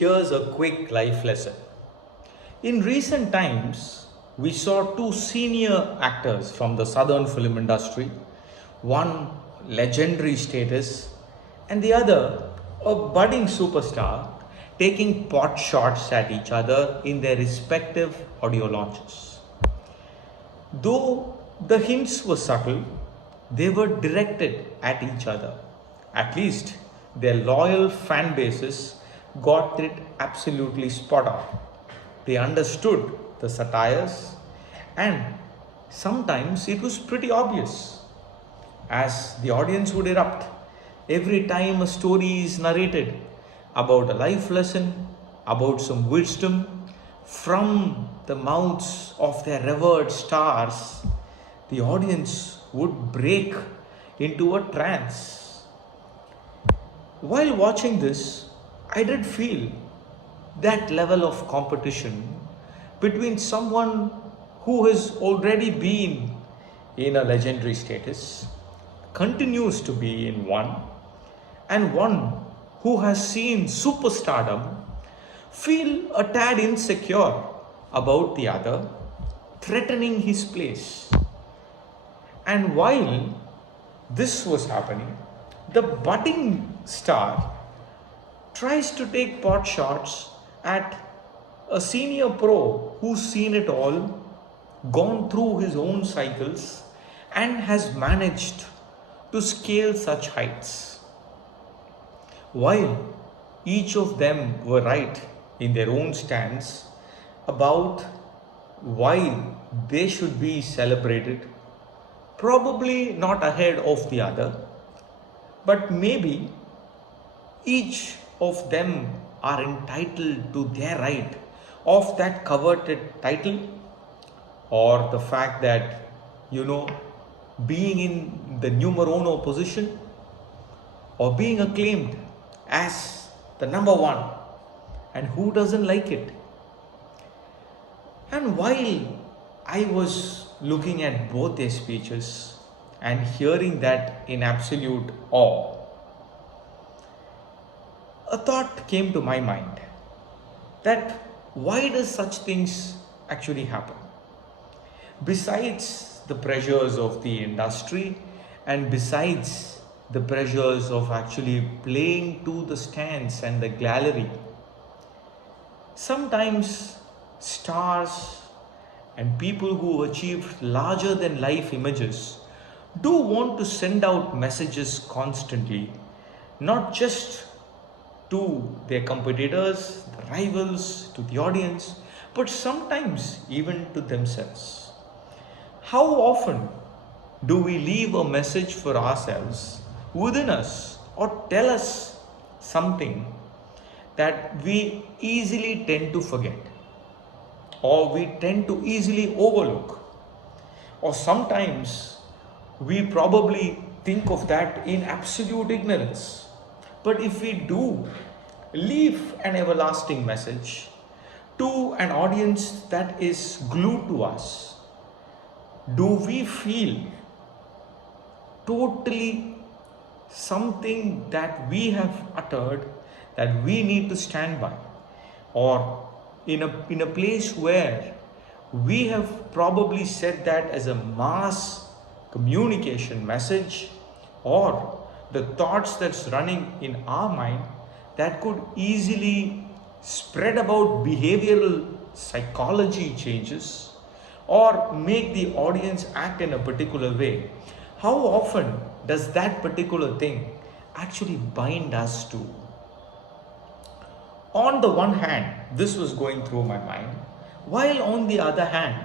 Here's a quick life lesson. In recent times, we saw two senior actors from the southern film industry, one legendary status and the other a budding superstar, taking pot shots at each other in their respective audio launches. Though the hints were subtle, they were directed at each other. At least their loyal fan bases got it absolutely spot on. They understood the satires, and sometimes it was pretty obvious, as the audience would erupt every time a story is narrated about a life lesson, about some wisdom from the mouths of their revered stars. The audience would break into a trance. While watching this, I did feel that level of competition between someone who has already been in a legendary status, continues to be in one, and one who has seen superstardom feel a tad insecure about the other, threatening his place. And while this was happening, the budding star tries to take pot shots at a senior pro who's seen it all, gone through his own cycles, and has managed to scale such heights. While each of them were right in their own stance about why they should be celebrated, probably not ahead of the other, but maybe each of them are entitled to their right of that coveted title, or the fact that, being in the numero uno position, or being acclaimed as the number one. And who doesn't like it? And while I was looking at both their speeches and hearing that in absolute awe, a thought came to my mind that why does such things actually happen? Besides the pressures of the industry and besides the pressures of actually playing to the stands and the gallery, sometimes stars and people who achieve larger than life images do want to send out messages constantly, not just to their competitors, the rivals, to the audience, but sometimes even to themselves. How often do we leave a message for ourselves within us, or tell us something that we easily tend to forget, or we tend to easily overlook, or sometimes we probably think of that in absolute ignorance? But if we do leave an everlasting message to an audience that is glued to us, do we feel totally something that we have uttered that we need to stand by, or in a place where we have probably said that as a mass communication message, or the thoughts that's running in our mind that could easily spread about behavioral psychology changes or make the audience act in a particular way? How often does that particular thing actually bind us to? On the one hand, this was going through my mind, while on the other hand,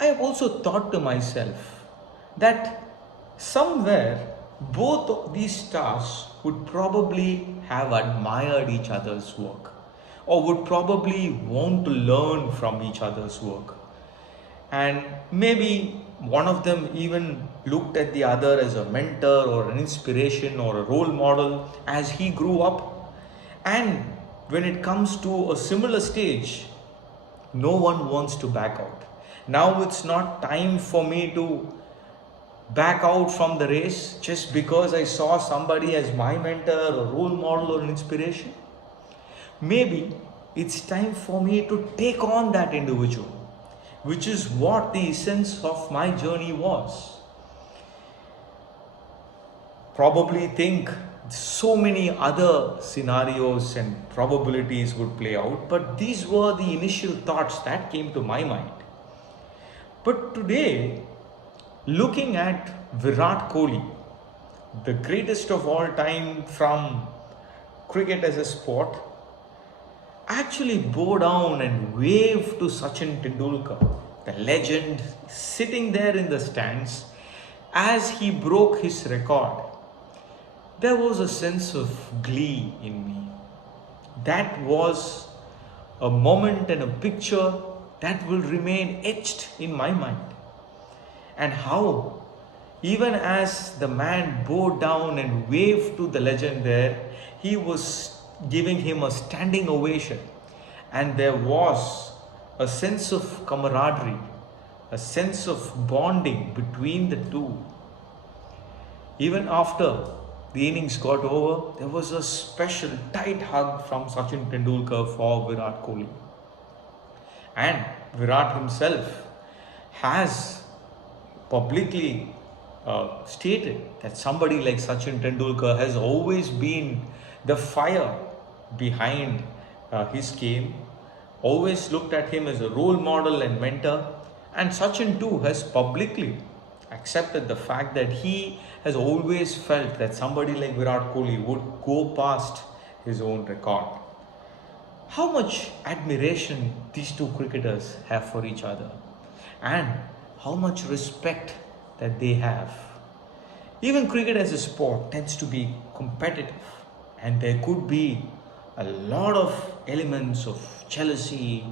I have also thought to myself that somewhere both of these stars would probably have admired each other's work, or would probably want to learn from each other's work. And maybe one of them even looked at the other as a mentor or an inspiration or a role model as he grew up. And when it comes to a similar stage, no one wants to back out. Now it's not time for me to back out from the race just because I saw somebody as my mentor or role model or an inspiration. Maybe it's time for me to take on that individual, which is what the essence of my journey was. Probably think so many other scenarios and probabilities would play out, but these were the initial thoughts that came to my mind. But today, looking at Virat Kohli, the greatest of all time from cricket as a sport, actually bowed down and waved to Sachin Tendulkar, the legend, sitting there in the stands as he broke his record. There was a sense of glee in me. That was a moment and a picture that will remain etched in my mind. And how, even as the man bowed down and waved to the legend there, he was giving him a standing ovation. And there was a sense of camaraderie, a sense of bonding between the two. Even after the innings got over, there was a special tight hug from Sachin Tendulkar for Virat Kohli. And Virat himself has publicly stated that somebody like Sachin Tendulkar has always been the fire behind his game, always looked at him as a role model and mentor. And Sachin too has publicly accepted the fact that he has always felt that somebody like Virat Kohli would go past his own record. How much admiration these two cricketers have for each other, and how much respect that they have. Even cricket as a sport tends to be competitive, and there could be a lot of elements of jealousy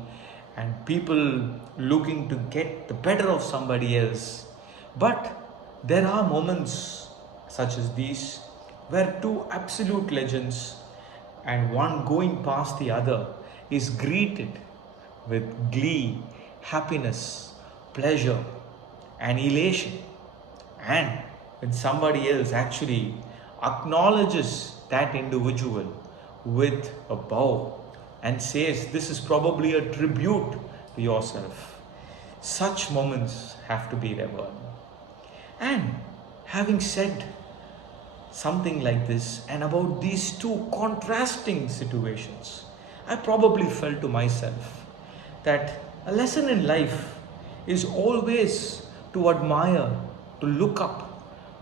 and people looking to get the better of somebody else. But there are moments such as these where two absolute legends and one going past the other is greeted with glee, happiness, pleasure, and elation. And when somebody else actually acknowledges that individual with a bow and says, "This is probably a tribute to yourself," such moments have to be revered. And having said something like this and about these two contrasting situations, I probably felt to myself that a lesson in life is always to admire, to look up,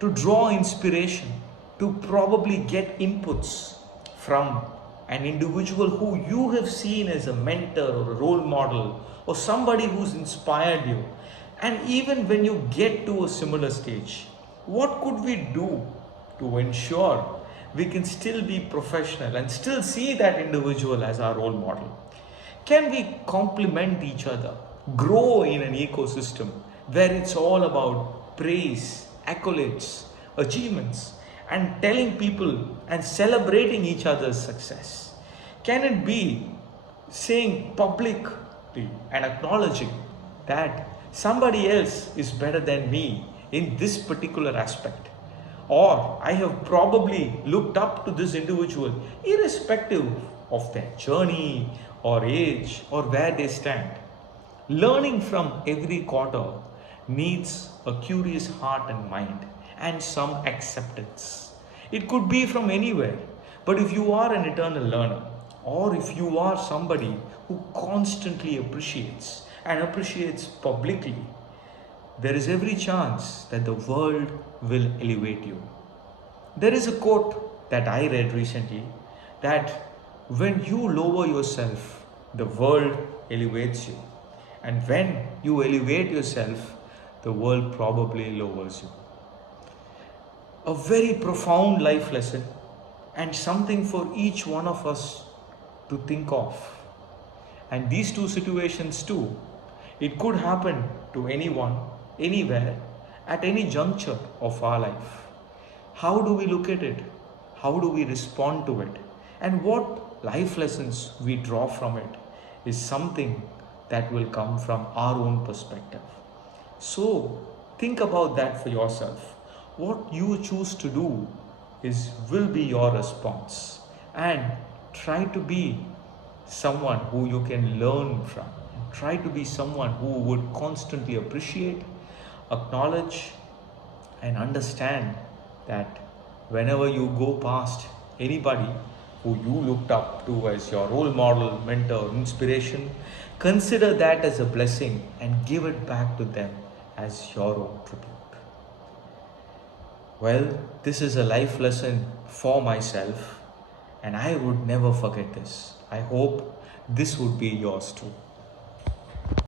to draw inspiration, to probably get inputs from an individual who you have seen as a mentor or a role model or somebody who's inspired you. And even when you get to a similar stage, what could we do to ensure we can still be professional and still see that individual as our role model? Can we complement each other, grow in an ecosystem where it's all about praise, accolades, achievements, and telling people and celebrating each other's success? Can it be saying publicly and acknowledging that somebody else is better than me in this particular aspect? Or I have probably looked up to this individual irrespective of their journey or age or where they stand. Learning from every quarter needs a curious heart and mind and some acceptance. It could be from anywhere, but if you are an eternal learner, or if you are somebody who constantly appreciates and appreciates publicly, there is every chance that the world will elevate you. There is a quote that I read recently that when you lower yourself, the world elevates you. And when you elevate yourself, the world probably lowers you. A very profound life lesson and something for each one of us to think of. And these two situations too, it could happen to anyone, anywhere, at any juncture of our life. How do we look at it? How do we respond to it? And what life lessons we draw from it is something that will come from our own perspective. So think about that for yourself. What you choose to do will be your response. And try to be someone who you can learn from. Try to be someone who would constantly appreciate, acknowledge, and understand that whenever you go past anybody who you looked up to as your role model, mentor, inspiration, consider that as a blessing and give it back to them as your own tribute. Well, this is a life lesson for myself, and I would never forget this. I hope this would be yours too.